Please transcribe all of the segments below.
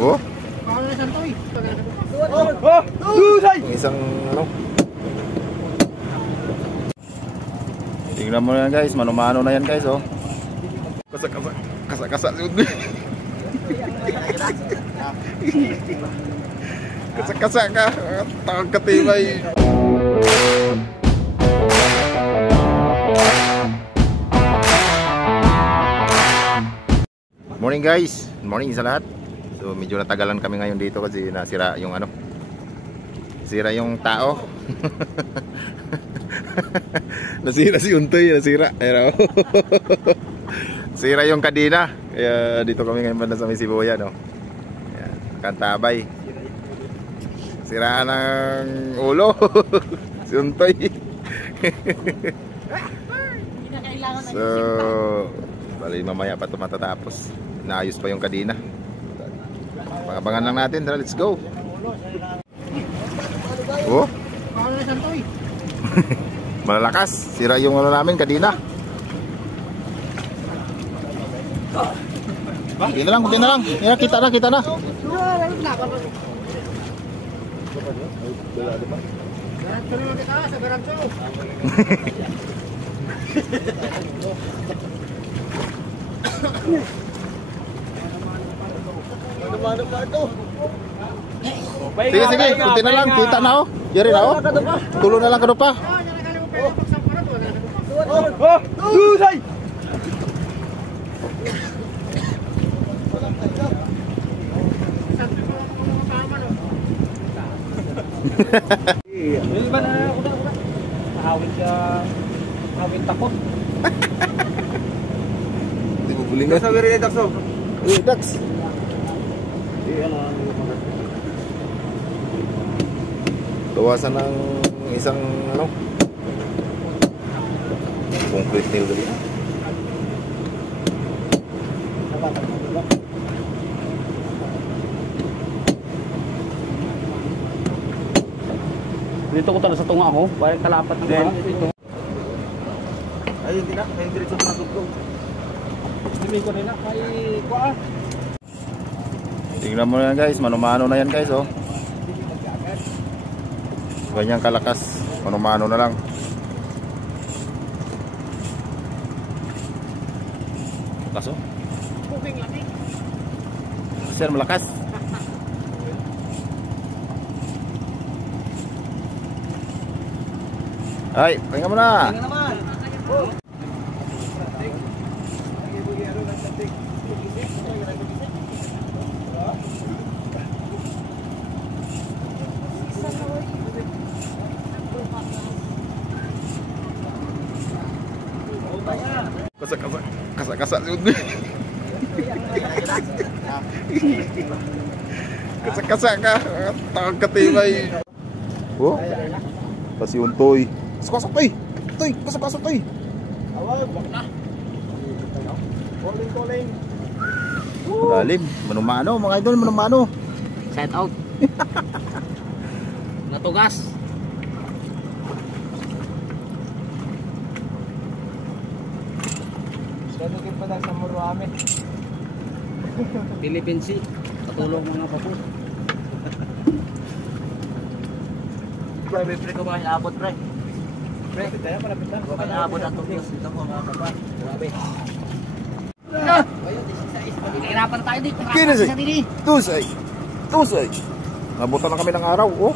Oh. Isang ano. Tingnan mo na yan guys, mano-mano na yan guys oh. Kasak-kasak kasak-kasak ka, takang katibay. Morning guys, morning sa lahat. So medyo natagalan kami ngayon dito kasi nasira yung ano, sira yung tao. Nasira si Untoy, nasira. Pero sira yung kadena. Kaya dito kami ngayon banda sa may Sibuyan, no. Ayan, kantabay. Siraan ng ulo. Si Untoy. So, bali mamaya pa ito matatapos. Naayos pa yung kadena. Pangabangan lang natin, tara, let's go. Oh. Malalakas, sira yung ano namin kadena. Kunti na lang, kunti na lang. Yan, kita na, kita na. Sige, sige, kunti na lang, kita na oh. Yari na oh. Tulo na lang kadupa. Dusay! Hindi ba na ako na? Nakawin siya. Nakawin takot. Hindi mo buling nga. Sabi rin Dax oh. Dax. Tawasan ng isang ano, concrete nail dali. Dito ko tala sa tunga ko, parang kalapat ng mga dito. Ayun din na, kaya diretso na tugtog. Hindi ko rin na, kay kuha. Tingnan mo na yan guys, mano-mano na yan guys oh. Ganyang kalakas, mano-mano na lang. Lakas oh. Sir, malakas. Ay, pahinga mo na. Pahinga naman. Kasak-kasak si Untoy. Kasak-kasak ka, takang katibay. Oh, si Untoy. Kasok Toy. Toy, kasok Toy. Awag, wag na. Calling. Lalim, manumano mga idol, manumano. Set out. Natugas. Ganugin pa lang sa Muruame. Philippine Sea. Katulong mga babu. Pre ko ba abot pre? Pre, tayo malapit na. May abot ang tulos dito mga kapatid. Grabe. Nahirapan tayo dito. Kinasay. Tusay. Nabutan na kami ng araw. Oh.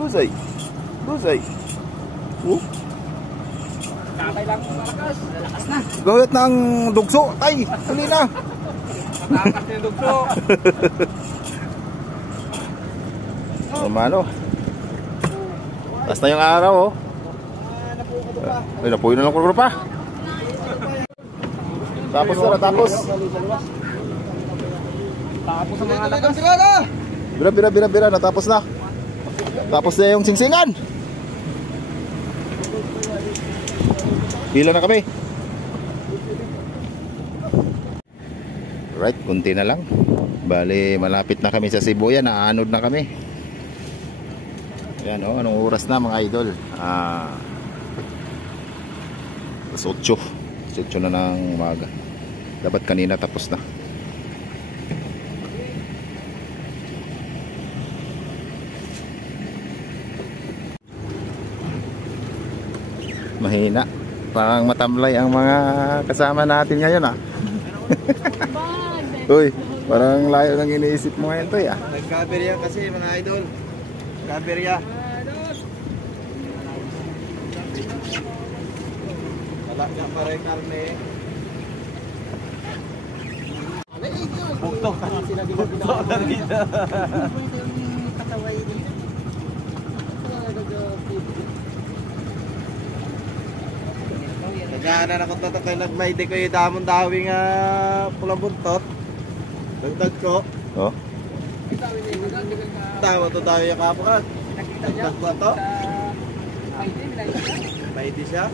Tusay. Oh. Tatay lang malakas. Lalakas na. Gawit ng dugso. Tay, hali na. Lakas ng dugso. Mano. Taas na yung araw oh. Ay, napuyo na lang ko pa. Tapos na, tapos. Tapos ang mga lakas. Bira, natapos na. Tapos na yung singsingan. Pila na kami. Right, kunti na lang. Bali, malapit na kami sa Sibuyan. Naanod na kami. Ayan oh, anong oras na mga idol? 8 na ng umaga. Dapat kanina tapos na. Mahina. Parang matamlay ang mga kasama natin ngayon ah. Uy, parang layo ng iniisip mo ngayon to ah. Nagkaberya kasi mga idol. Kaberya. Wala na pa rin karne. Bukto kasi sila dito. Nagana na ko to kay nagmayde ko yung damon dawing pulang buntot. Dagdag ko. Oh. Tawa to daw yung kapag. Dagdag ko to. Mayde siya.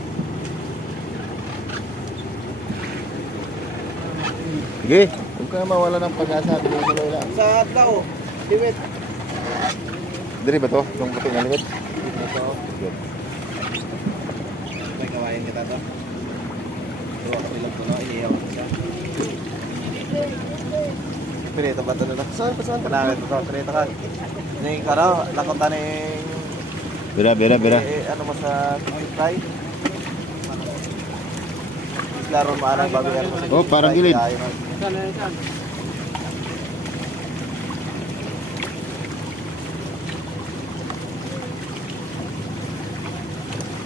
Sige, huwag ka mawala ng pag-asa. Tuloy lang. Sa adlaw, liwit. Diri ba to? Itong puti na liwit? Ito. Good. May kawain kita to. Tuwa ko ilang puno, inihaw ko siya. Pinito ba ito na? Saan? Kailangan ito. Pinito ka. Ning ka raw, lakotan ning... Bira. Ano mo sa fry? Laro maarang bago yan. Oh, parang gilid.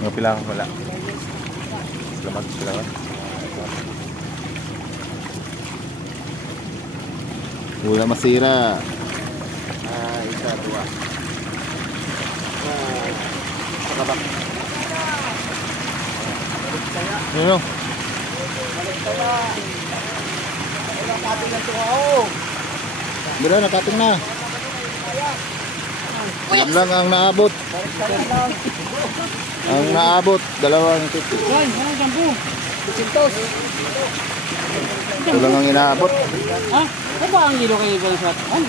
Mga pila ko wala. Salamat. Wala masira. Isa, dua. Sakabak. Ano? Bira, nakating na. Yan lang ang naabot. Ang naabot, 250. Ito lang ang inaabot. Ha? Ano ba ang kilo kayo ganun sa atin?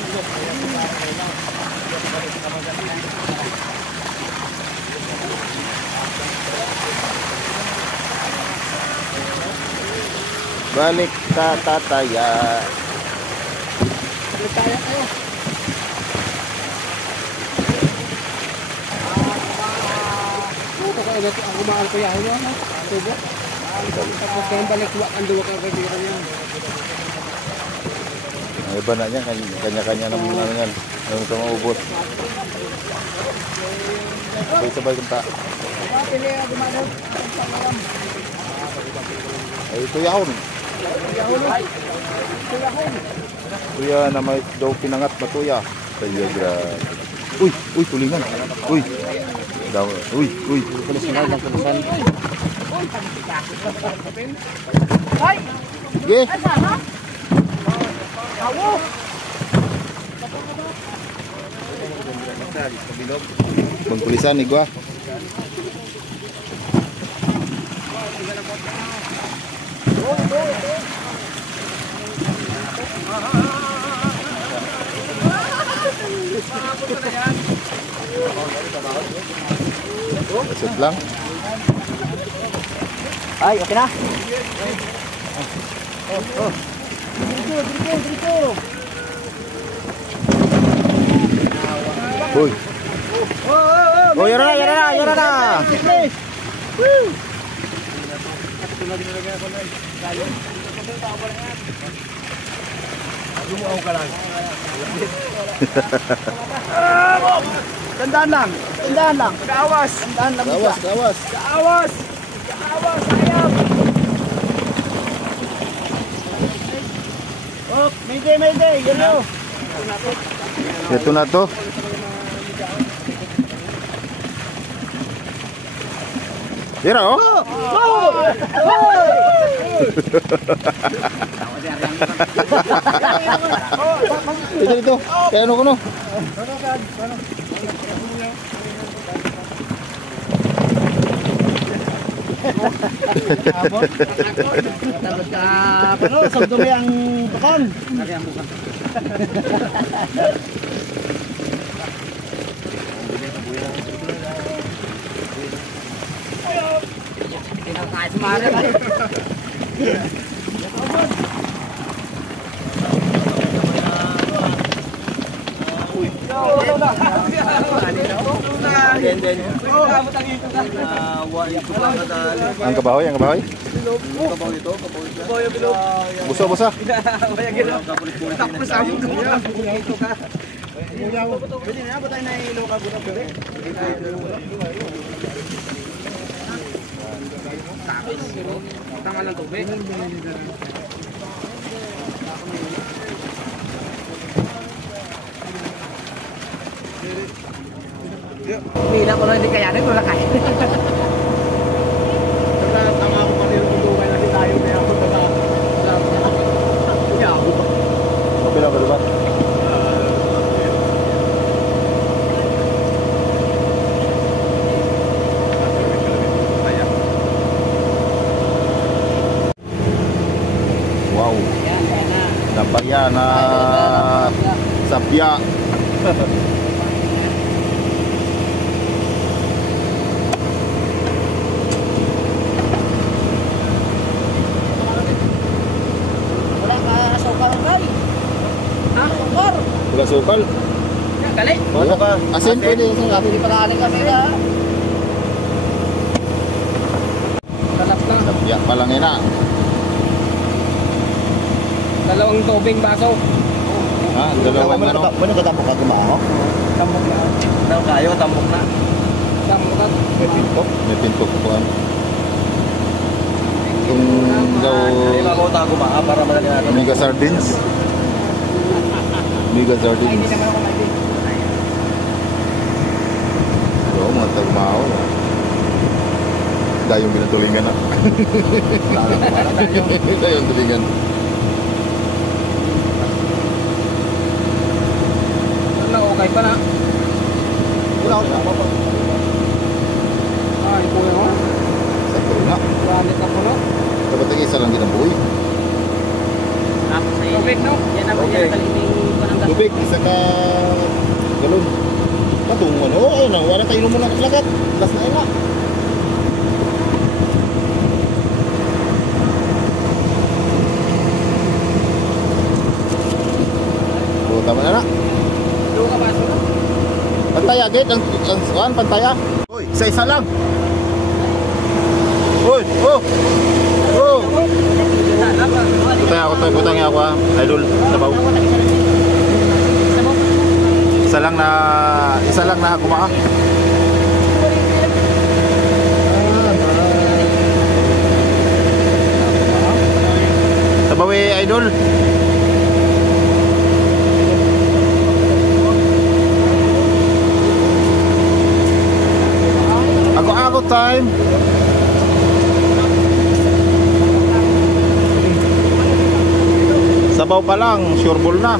Balik ka tataya. Balik tayo kayo. Ito kayo natin ang kumaan ko yahin yun. Tubo. Tapos kayong balik ang duwa ka kaibigan niya. Ang iba na niya, kanya-kanya ng ano yan. Yung sa maubos. Sabay-sabay kunta. Ay, ito yahon. Tuya na may daw pinangat na tuya. Kaya grabe. Uy, tulingan. Uy. Kalisan. Sige. Bangkulisan igwa. Set lang. Ay, okay na. Uy. Oh, yara na. Tandaan lang. Kaawas. Gawas. Ayam. Oh, mayday. Yellow. Ito na to. Tira oh. Dito. Kaya ano ko no? Tapos ka, pero sabdo may ang bakon. Pinakain sumari. Oo, abot ang ito ka. Ito pa kadali. Ang kabahoy, ang kabahoy. Kabaw ito, kabaw yung bilog. Buso, buso. Kaya gano'n. Tapos ako ito ka. Pwede na ba tayo na ilaw ka gulong gabi? Tama ng tubig. Bila ko lang hindi kayanin, wala kaya. Tama ako pa rin kung dumayo na tayo kaya ako baka kaya ako. Okay lang, ba? Wow. Napaya na sapya. Wala ka sukal ba? Sukal. Wala sukal. Galit. Ano ka? Asin pwede yung asin. Hindi pa kaling kami na. Kalap na. Sapya pa lang ina. Dalawang tubing baso. Ha, dalawang ano. Ano ka tambok ka gumaho? Tambok na. Daw kayo tambok na. Damo ka. May pintok po ano. Kung daw Ay mamo ta gumaha para madali natin. mega sardines. Mega sardines. Oo, mga tagmao. Dayong binatulingan na. Dayong tulingan. Ano, okay pa na. Wala ko na. Ah, ito yun. Sakto na. Walit na puno. Dapat ang isa lang din ang buhay. Tubig, no? Yan ang Okay. Tubig, isa ka galon. Patong ano, ayun na, wala tayo mo na kaklagat. Last na ina. O, tama na na. Dalawa ka baso, no? Pantaya, gate, ang pantaya. Uy, isa lang. Uy, oh. Oh. Butang ako ha, idol, sabaw. Isa lang na kumaha. Sabaw idol. Ako time. Sabaw pa lang, sure ball na.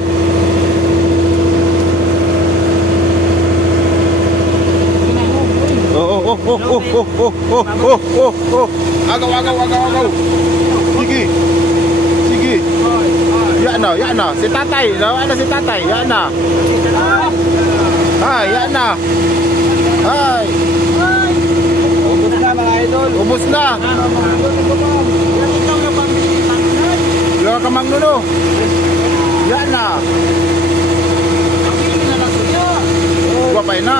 Oh. Agaw. Sige. Yan na. Si tatay. Ano si tatay? Yan na. Ay, yan na. Ay. Ubus na mga idol. Ubus na. Yung kamang nuno. Yan na. Igwapay na.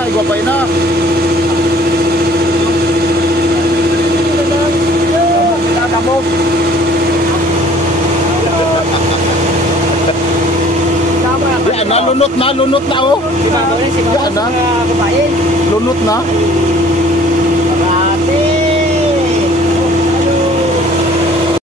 Yan na, lunot na oh. Yan na. Lunot na.